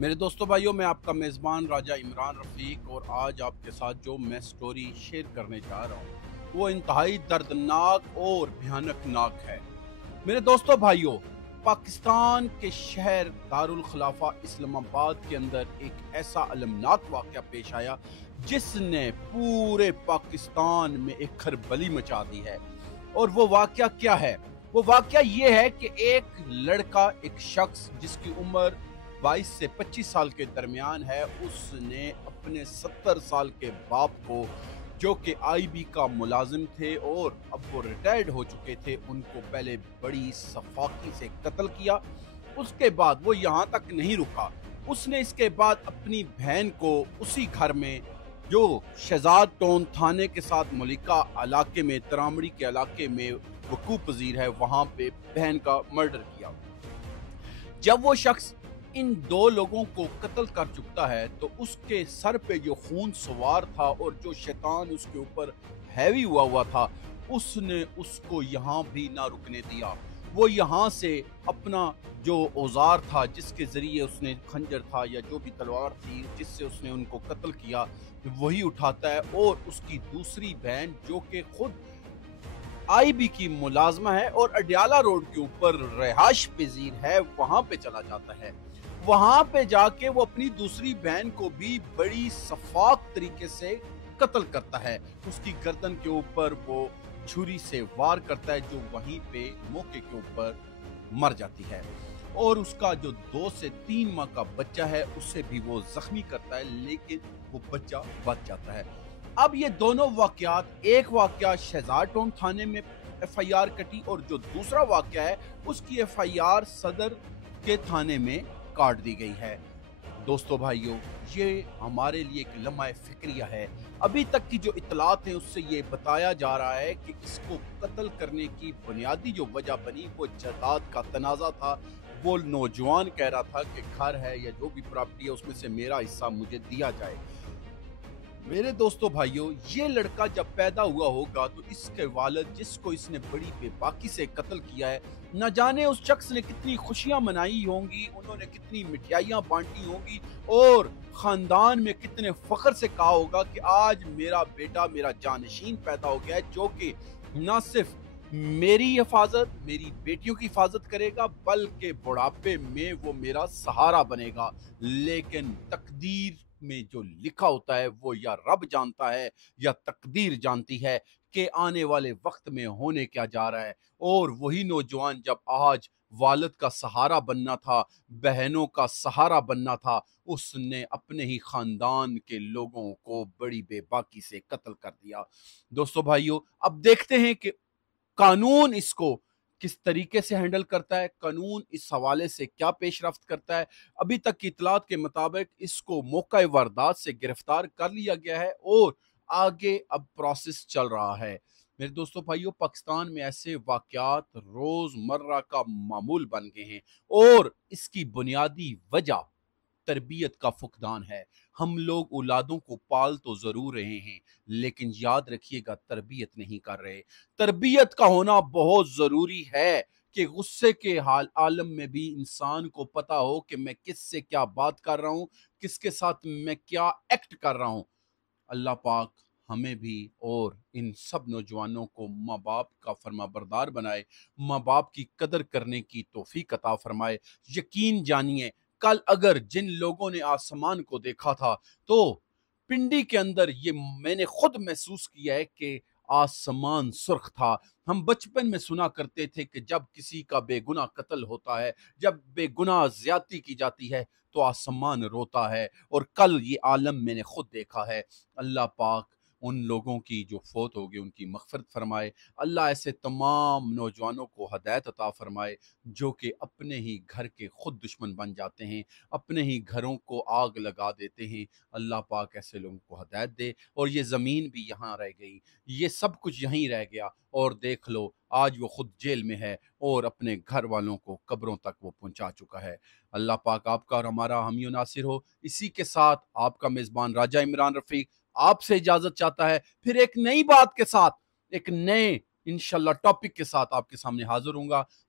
میرے دوستوں بھائیوں، میں آپ کا میزبان راجہ عمران رفیق، اور آج آپ کے ساتھ جو میں سٹوری شیئر کرنے جا رہا ہوں وہ انتہائی دردناک اور بھیانک ہے۔ میرے دوستوں بھائیوں، پاکستان کے شہر دارالخلافہ اسلام آباد کے اندر ایک ایسا المناک واقعہ پیش آیا جس نے پورے پاکستان میں ایک کھربلی مچا دی ہے۔ اور وہ واقعہ کیا ہے؟ وہ واقعہ یہ ہے کہ ایک لڑکا، ایک شخص جس کی عمر 22 سے 25 سال کے درمیان ہے، اس نے اپنے 70 سال کے باپ کو، جو کہ آئی بی کا ملازم تھے اور اب وہ ریٹائرڈ ہو چکے تھے، ان کو پہلے بڑی صفاقی سے قتل کیا۔ اس کے بعد وہ یہاں تک نہیں رکا، اس نے اس کے بعد اپنی بہن کو اسی گھر میں، جو شہزاد ٹون تھانے کے ساتھ ملکہ علاقے میں، ترامڑی کے علاقے میں وقوع پذیر ہے، وہاں پہ بہن کا مرڈر کیا۔ جب وہ شخص ان دو لوگوں کو قتل کر چکتا ہے تو اس کے سر پہ جو خون سوار تھا اور جو شیطان اس کے اوپر ہیوی ہوا تھا، اس نے اس کو یہاں بھی نہ رکنے دیا۔ وہ یہاں سے اپنا جو اوزار تھا، جس کے ذریعے اس نے، خنجر تھا یا جو بھی تلوار تھی جس سے اس نے ان کو قتل کیا، وہی اٹھاتا ہے اور اس کی دوسری بہن، جو کہ خود آئی بی کی ملازمہ ہے اور اڈیالہ روڈ کے اوپر رہائش پذیر ہے، وہاں پہ چلا جاتا ہے۔ وہاں پہ جا کے وہ اپنی دوسری بہن کو بھی بڑی شفاف طریقے سے قتل کرتا ہے۔ اس کی گردن کے اوپر وہ چھری سے وار کرتا ہے، جو وہیں پہ موقع کے اوپر مر جاتی ہے۔ اور اس کا جو 2 سے 3 ماہ کا بچہ ہے، اسے بھی وہ زخمی کرتا ہے، لیکن وہ بچہ بچ جاتا ہے۔ اب یہ دونوں واقعات، ایک واقعہ شہزاد ٹون تھانے میں ایف آئی آر کٹی، اور جو دوسرا واقعہ ہے اس کی ایف آئی آر صدر کے تھانے میں کاٹ دی گئی ہے۔ دوستو بھائیوں، یہ ہمارے لیے ایک لمحہ فکریہ ہے۔ ابھی تک کی جو اطلاعات ہیں اس سے یہ بتایا جا رہا ہے کہ اس کو قتل کرنے کی بنیادی جو وجہ بنی وہ جائیداد کا تنازع تھا۔ وہ نوجوان کہہ رہا تھا کہ گھر ہے یا جو بھی پراپرٹی ہے اس میں سے میرا حصہ مجھے دیا جائے۔ میرے دوستو بھائیوں، یہ لڑکا جب پیدا ہوا ہوگا تو اس کے والد، جس کو اس نے بڑی بے باکی سے قتل کیا ہے، نہ جانے اس شخص نے کتنی خوشیاں منائی ہوں گی، انہوں نے کتنی مٹھائیاں بانٹی ہوں گی، اور خاندان میں کتنے فخر سے کہا ہوگا کہ آج میرا بیٹا، میرا جانشین پیدا ہو گیا ہے، جو کہ نہ صرف میری حفاظت، میری بیٹیوں کی حفاظت کرے گا، بلکہ بڑھاپے میں وہ میرا سہارا بنے گا۔ لیکن تقدیر میں جو لکھا ہوتا ہے وہ یا رب جانتا ہے یا تقدیر جانتی ہے کہ آنے والے وقت میں ہونے کیا جا رہا ہے۔ اور وہی نوجوان جب آج والد کا سہارا بننا تھا، بہنوں کا سہارا بننا تھا، اس نے اپنے ہی خاندان کے لوگوں کو بڑی بے باکی سے قتل کر دیا۔ دوستو بھائیوں، اب دیکھتے ہیں کہ قانون اس کو کس طریقے سے ہینڈل کرتا ہے، قانون اس حوالے سے کیا پیش رفت کرتا ہے۔ ابھی تک کی اطلاعات کے مطابق اس کو موقع واردات سے گرفتار کر لیا گیا ہے اور آگے اب پروسیس چل رہا ہے۔ میرے دوستو بھائیوں، پاکستان میں ایسے واقعات روز مرہ کا معمول بن گئے ہیں، اور اس کی بنیادی وجہ تربیت کا فقدان ہے۔ ہم لوگ اولادوں کو پال تو ضرور رہے ہیں، لیکن یاد رکھیے گا تربیت نہیں کر رہے۔ تربیت کا ہونا بہت ضروری ہے کہ غصے کے عالم میں بھی انسان کو پتا ہو کہ میں کس سے کیا بات کر رہا ہوں، کس کے ساتھ میں کیا ایکٹ کر رہا ہوں۔ اللہ پاک ہمیں بھی اور ان سب نوجوانوں کو ماں باپ کا فرما بردار بنائے، ماں باپ کی قدر کرنے کی توفیق عطا فرمائے۔ یقین جانیے، کل اگر جن لوگوں نے آسمان کو دیکھا تھا تو پنڈی کے اندر یہ میں نے خود محسوس کیا ہے کہ آسمان سرخ تھا۔ ہم بچپن میں سنا کرتے تھے کہ جب کسی کا بے گناہ قتل ہوتا ہے، جب بے گناہ زیادتی کی جاتی ہے تو آسمان روتا ہے، اور کل یہ عالم میں نے خود دیکھا ہے۔ اللہ پاک ان لوگوں کی جو فوت ہو گئے ان کی مغفرت فرمائے۔ اللہ ایسے تمام نوجوانوں کو ہدایت عطا فرمائے جو کہ اپنے ہی گھر کے خود دشمن بن جاتے ہیں، اپنے ہی گھروں کو آگ لگا دیتے ہیں۔ اللہ پاک ایسے لوگوں کو ہدایت دے۔ اور یہ زمین بھی یہاں رہ گئی، یہ سب کچھ یہیں رہ گیا، اور دیکھ لو آج وہ خود جیل میں ہے اور اپنے گھر والوں کو قبروں تک وہ پہنچا چکا ہے۔ اللہ پاک آپ کا اور ہمارا حامی و ناصر ہو۔ اسی کے ساتھ آپ کا میزبان راجہ عمران رفیق آپ سے اجازت چاہتا ہے، پھر ایک نئی بات کے ساتھ، ایک نئے انشاءاللہ ٹاپک کے ساتھ آپ کے سامنے حاضر ہوں گا۔